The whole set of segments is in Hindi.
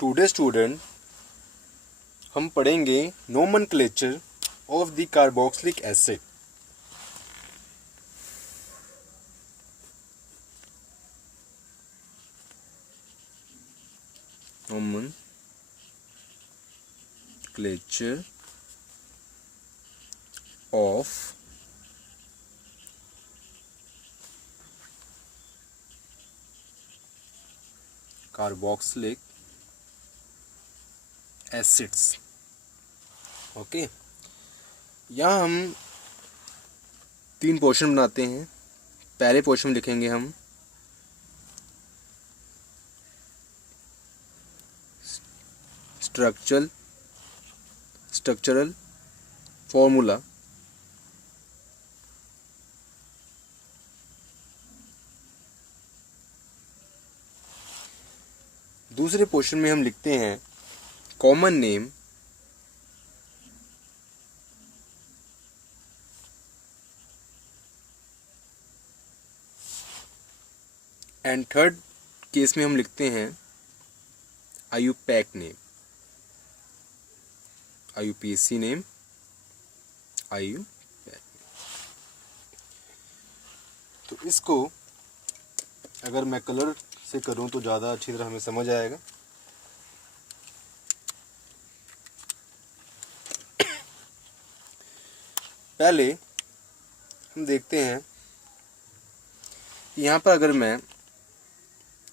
टुडे स्टूडेंट हम पढ़ेंगे nomenclature of the carboxylic acid. Nomenclature of carboxylic acids. Okay, यहाँ हम 3 पोर्शन बनाते हैं। पहले पोर्शन में लिखेंगे हम स्ट्रक्चरल फॉर्मूला। दूसरे पोर्शन में हम लिखते हैं common name and third case में हम लिखते हैं IUPAC name, IUPAC name, IUPAC। तो इसको अगर मैं कलर से करूं तो ज़्यादा अच्छी तरह हमें समझ आएगा। पहले हम देखते हैं यहाँ पर अगर मैं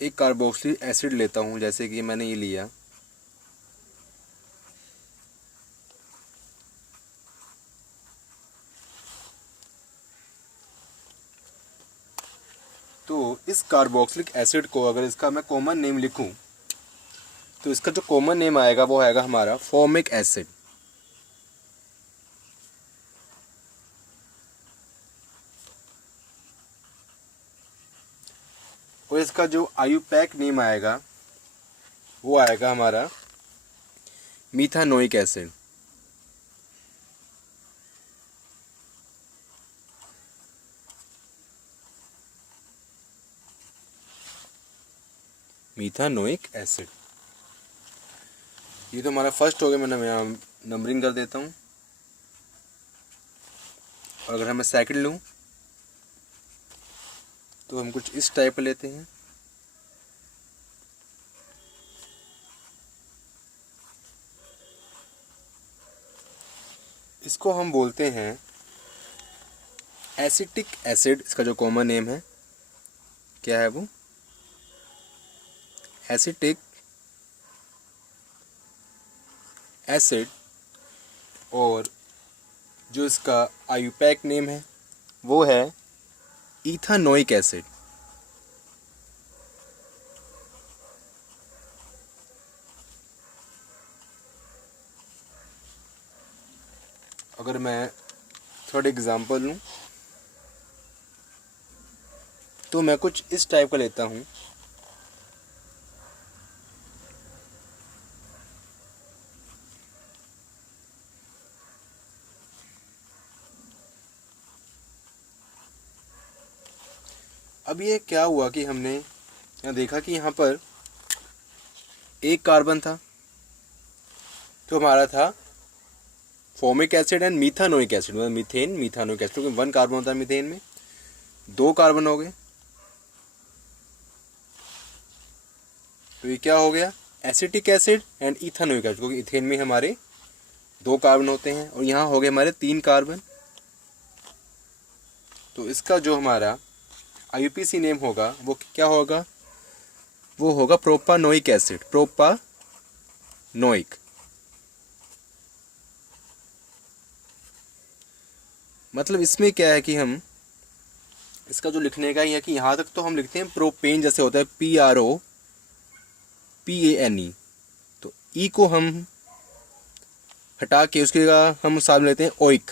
एक कार्बोक्सिलिक एसिड लेता हूँ, जैसे कि मैंने ये लिया, तो इस कार्बोक्सिलिक एसिड को अगर इसका मैं कॉमन नेम लिखूं तो इसका जो कॉमन नेम आएगा वो आएगा हमारा फॉर्मिक एसिड। और इसका जो IUPAC नेम आएगा वो आएगा हमारा मीथानोइक एसिड। मीथानोइक एसिड, ये तो हमारा फर्स्ट हो गया। मैंने यहाँ नंबरिंग कर देता हूँ। और अगर मैं सेकंड लूँ तो हम कुछ इस टाइप लेते हैं। इसको हम बोलते हैं एसिटिक एसिड। इसका जो कॉमन नेम है क्या है वो एसिटिक एसिड। और जो इसका IUPAC नेम है वो है इथानोइक एसिड। अगर मैं थर्ड एग्जांपल लूँ तो मैं कुछ इस टाइप का लेता हूँ। अब ये क्या हुआ कि हमने यहाँ देखा कि यहाँ पर एक कार्बन था तो हमारा था फॉर्मिक एसिड एंड मीथानोइक एसिड, मतलब मीथेन मीथानोइक एसिड, क्योंकि 1 कार्बन होता है मीथेन में। 2 कार्बन हो गए तो ये क्या हो गया acetic acid and ethanoic acid, क्योंकि इथेन में हमारे 2 कार्बन होते हैं। और यहाँ हो गए हमारे 3 कार्बन। तो इसका जो हमारा IUPAC नेम होगा वो क्या होगा, वो होगा प्रोपानोइक एसिड, प्रोपानोइक। मतलब इसमें क्या है कि हम इसका जो लिखने का है कि यहाँ तक तो हम लिखते हैं प्रोपेन, जैसे होता है PROPANE। तो ई को हम हटा के उसके हम साथ में लेते हैं ओइक।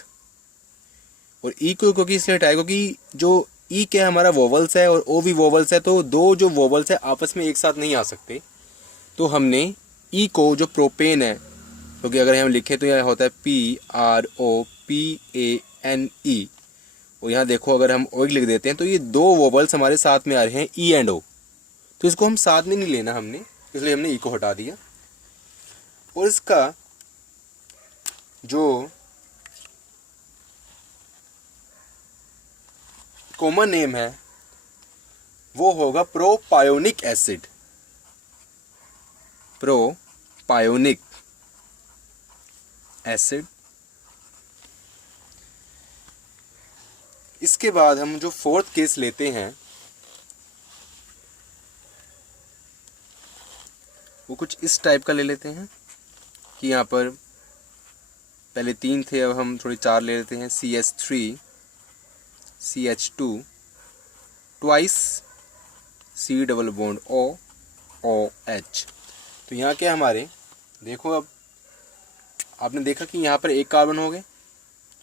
और ई को क्योंकि इसलिए हटाए क्योंकि जो ई क्या हमारा वोवल्स है और ओ भी वोवल्स है, तो 2 जो वोवल्स है आपस में एक साथ नहीं आ सकते। तो हमने ई को जो प्रोपेन है, क्योंकि अगर हम लिखें तो यह होता है PROPANE। और यहाँ देखो अगर हम ओइक लिख देते हैं तो ये 2 वोवल्स हमारे साथ में आ रहे हैं ई एंड ओ, तो इसको हम साथ में नहीं लेना हमने, इसलिए हमने ई को हटा दिया। और इसका जो कॉमन नेम है वो होगा प्रोपायोनिक एसिड। प्रोपायोनिक एसिड। इसके बाद हम जो फोर्थ केस लेते हैं वो कुछ इस टाइप का ले लेते हैं कि यहाँ पर पहले 3 थे, अब हम थोड़ी 4 ले लेते हैं। CH3 CH2 twice C double bond OH। तो यहाँ क्या हमारे, देखो अब आपने देखा कि यहाँ पर एक कार्बन हो गए।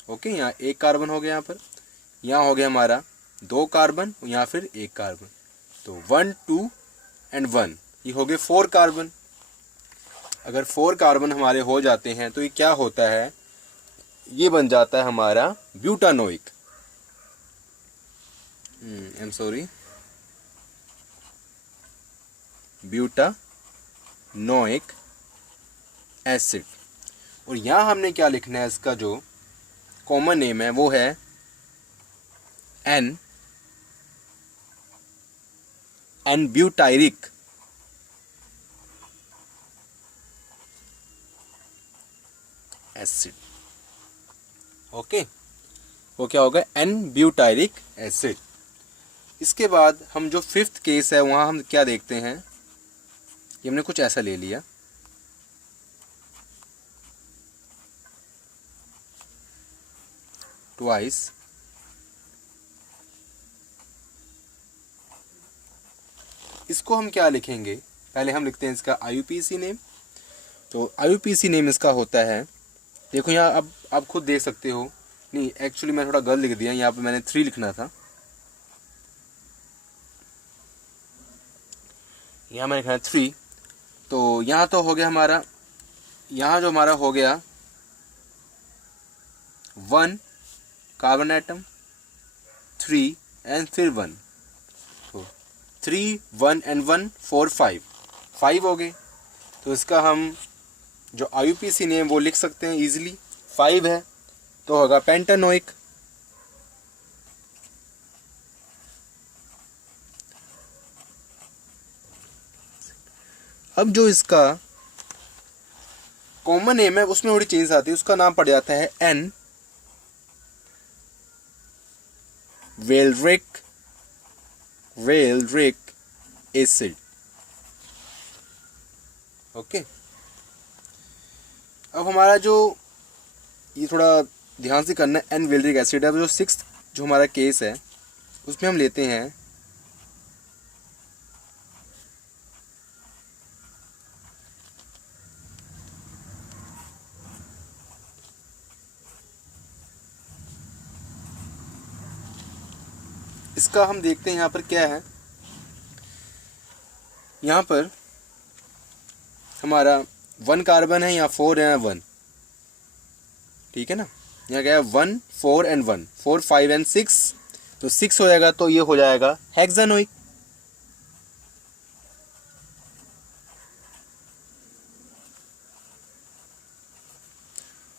ओके, यहाँ एक कार्बन हो गया, यहाँ हो गया हमारा 2 कार्बन, यहाँ फिर एक कार्बन। तो 1 2 एंड 1 ये हो गए 4 कार्बन। अगर 4 कार्बन हमारे हो जाते हैं तो ये क्या होता है, ये बन जाता है हमारा ब्यूटानोइक। Butanoic acid. और यहाँ हमने क्या लिखना है, इसका जो कॉमन नेम है वो है एन ब्यूटायरिक एसिड। ओके, वो क्या होगा, एन ब्यूटायरिक एसिड। इसके बाद हम जो 5th केस है वहाँ हम क्या देखते हैं, ये हमने कुछ ऐसा ले लिया। ट्वाइस इसको हम क्या लिखेंगे, पहले हम लिखते हैं इसका IUPAC नेम। तो IUPAC नेम इसका होता है, देखो यहाँ अब आप खुद देख सकते हो, नहीं एक्चुअली मैं थोड़ा गलत लिख दिया, यहाँ पे मैंने 3 लिखना था, यहाँ मैंने लिखा है 3। तो यहाँ तो हो गया हमारा, यहाँ जो हमारा हो गया 1 कार्बन एटम, 3 एंड फिर 1। तो 3 1 एंड 1 4 5 हो गए। तो इसका हम जो IUPAC नेम वो लिख सकते हैं इजीली, 5 है तो होगा पेंटानोइक। अब जो इसका कॉमन नेम है उसमें थोड़ी चेंज आती है, उसका नाम पड़ जाता है एन वेलरिक एसिड। ओके, अब हमारा जो ये थोड़ा ध्यान से करना है, एन वेलरिक एसिड है। जो 6th जो हमारा केस है उसमें हम लेते हैं इसका, हम देखते हैं यहाँ पर क्या है। यहाँ पर हमारा 1 कार्बन है, यहाँ 4 है, 1, ठीक है ना। यहाँ क्या है 1 4 एंड 1 4 5 एंड 6, तो 6 हो जाएगा, तो ये हो जाएगा हेक्सानोइक।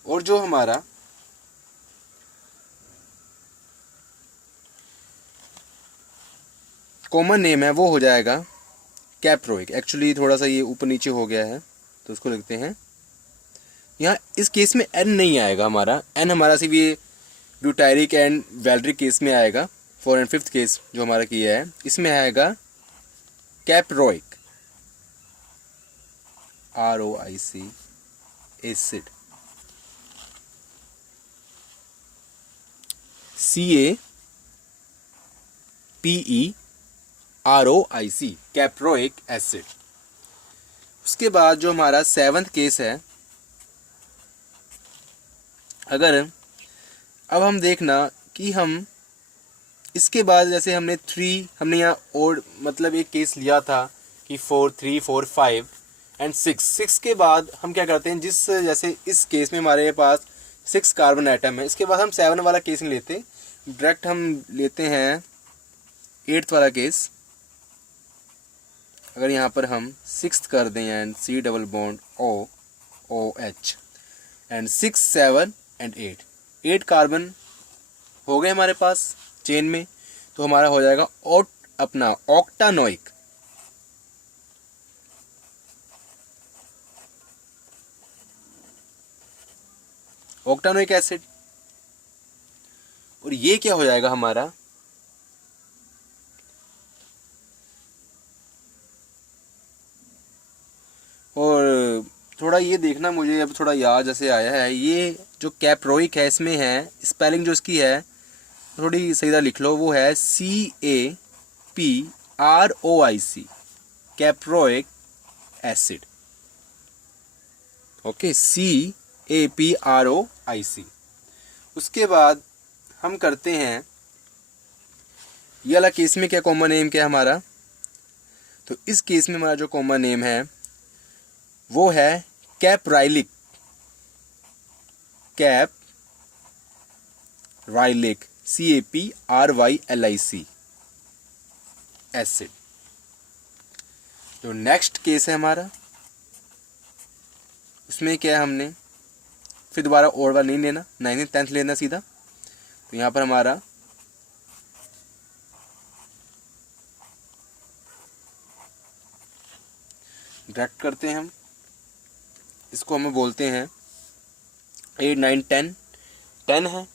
और जो हमारा कॉमन नेम है वो हो जाएगा कैप्रोइक। एक्चुअली थोड़ा सा ये ऊपर नीचे हो गया है तो उसको लिखते हैं, यहाँ इस केस में एन नहीं आएगा हमारा, एन हमारा सिर्फ ये ब्यूटायरिक एंड वेलरिक केस में आएगा। 4th एंड 5th केस जो हमारा किया है इसमें आएगा caproic, ROIC acid, CAPEROIC caproic acid. उसके बाद जो हमारा 7th केस है, अगर अब हम देखना कि हम इसके बाद जैसे हमने 3 हमने यहाँ और मतलब एक केस लिया था कि 4 3 4 5 एंड 6 के बाद हम क्या करते हैं, जिस जैसे इस केस में हमारे पास 6 कार्बन एटम है, इसके बाद हम 7 वाला केस नहीं लेते, डायरेक्ट हम लेते हैं 8th वाला केस। अगर यहाँ पर हम 6th कर दें and C double bond OH and 6 7 and 8 carbon हो गए हमारे पास चेन में। तो हमारा हो जाएगा अपना ऑक्टानोइक। ऑक्टानोइक एसिड। और ये क्या हो जाएगा हमारा, और थोड़ा ये देखना, मुझे अब थोड़ा याद जैसे आया है, ये जो कैप्रोइक है इसमें है स्पेलिंग जो इसकी है थोड़ी सीधा लिख लो, वो है CAPROIC, caproic acid. Okay, CAPROIC। उसके बाद हम करते हैं ये वाला केस में क्या कॉमन नेम क्या है हमारा, तो इस केस में हमारा जो कॉमन नेम है वो है कैप्राइलिक। कैप्राइलिक CAPRYLIC एसिड। जो नेक्स्ट केस है हमारा उसमें क्या है, हमने फिर दोबारा और बार नहीं लेना, 9th 10th लेना सीधा। तो यहाँ पर हमारा डायरेक्ट करते हैं हम, इसको हमें बोलते हैं 8 9 10 10 है।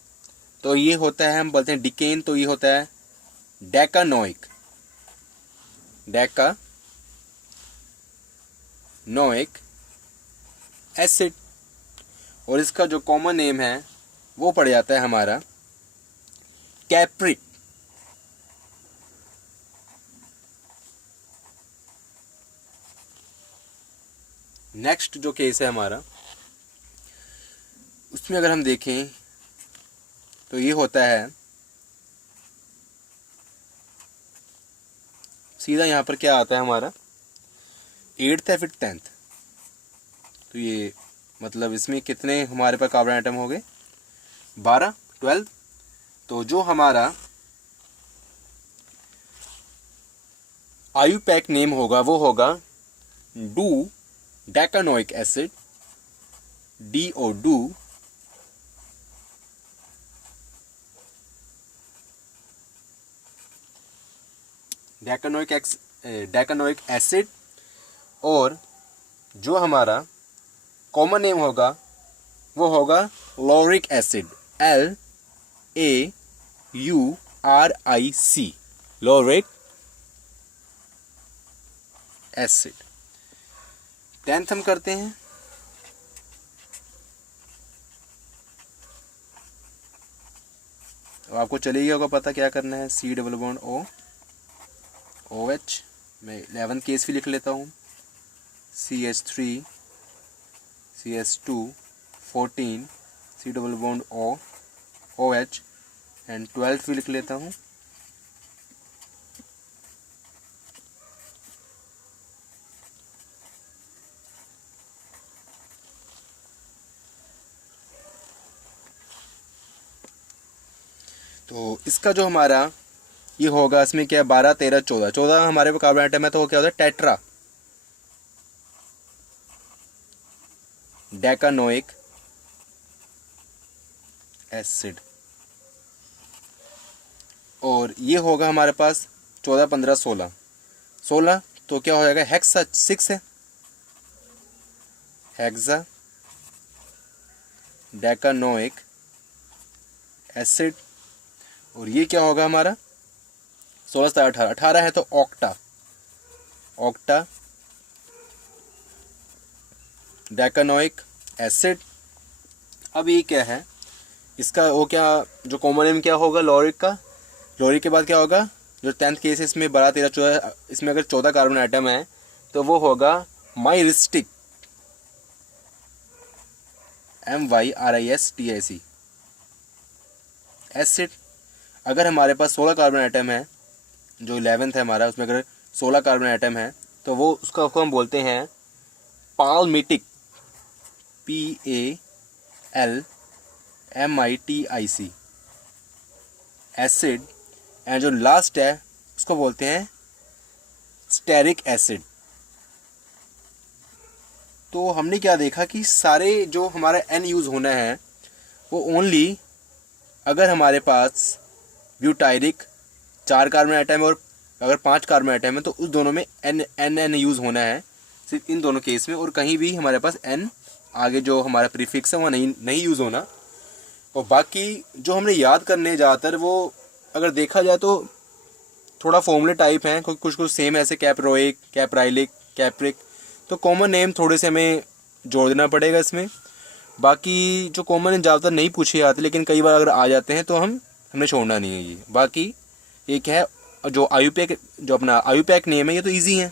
तो ये होता है, हम बोलते हैं डिकेन, तो ये होता है डेकानोइक। डेकानोइक एसिड। और इसका जो कॉमन नेम है वो पड़ जाता है हमारा कैप्रिक। नेक्स्ट जो केस है हमारा उसमें अगर हम देखें तो ये होता है सीधा, यहाँ पर क्या आता है हमारा 8th है फिर 10th। तो ये मतलब इसमें कितने हमारे पास कार्बन आइटम हो गए, 12 12। तो जो हमारा आयुपैक नेम होगा वो होगा do डेकानोइक acid, DO do. डेकानोइक acid. और जो हमारा कॉमन नेम होगा वो होगा lauric acid, LAURIC, lauric acid. 10th हम करते हैं, तो आपको चलिए होगा पता क्या करना है, C double bond O OH। मैं 11th केस भी लिख लेता हूँ, CH3 CH2 14 C double bond O OH and 12th भी लिख लेता हूँ। तो इसका जो हमारा ये होगा, इसमें क्या है 12 13 14 14 हमारे पास कार्बन आइटम है, तो वो क्या होता है टेट्रा डेकानोइक एसिड। और ये होगा हमारे पास 14 15 16 16, तो क्या हो जाएगा हेक्सा 6 है, हेक्सा डेकानोइक एसिड। और ये क्या होगा हमारा 16 17 18 18 है, तो ऑक्टा डेकानोइक एसिड। अब ये क्या है इसका, वो क्या जो कॉमन नेम क्या होगा लॉरिक का, लॉरिक के बाद क्या होगा जो 10th केस है इसमें 12 13 14, इसमें अगर 14 कार्बन आइटम है तो वो होगा माइरिस्टिक, MYRISTIC एसिड। अगर हमारे पास 16 कार्बन आइटम है, जो 11th है हमारा, उसमें अगर 16 कार्बन आइटम है तो वो उसका हम बोलते हैं पाल्मिटिक, PALMITIC एसिड। एंड जो लास्ट है उसको बोलते हैं स्टेरिक एसिड। तो हमने क्या देखा कि सारे जो हमारा एन यूज़ होना है वो ओनली अगर हमारे पास ब्यूटाइरिक 4 कार्बन एटम और अगर 5 कार्बन एटम है तो उस दोनों में एन यूज़ होना है, सिर्फ इन दोनों केस में। और कहीं भी हमारे पास एन आगे जो हमारा प्रीफिक्स है वो नहीं यूज़ होना। और बाकी जो हमने याद करने ज़्यादातर वो अगर देखा जाए तो थोड़ा फॉर्मूले टाइप हैं, कुछ कुछ सेम ऐसे कैप्रोइक, कैप्राइलिक, कैप्रिक, तो कॉमन नेम थोड़े से हमें जोड़ देना पड़ेगा इसमें। बाकी जो कॉमन नेम ज़्यादातर नहीं पूछे जाते लेकिन कई बार अगर आ जाते हैं तो हमें छोड़ना नहीं है ये। बाकी एक है जो आयुपैक, जो अपना आयुपैक नेम है, ये तो ईजी है।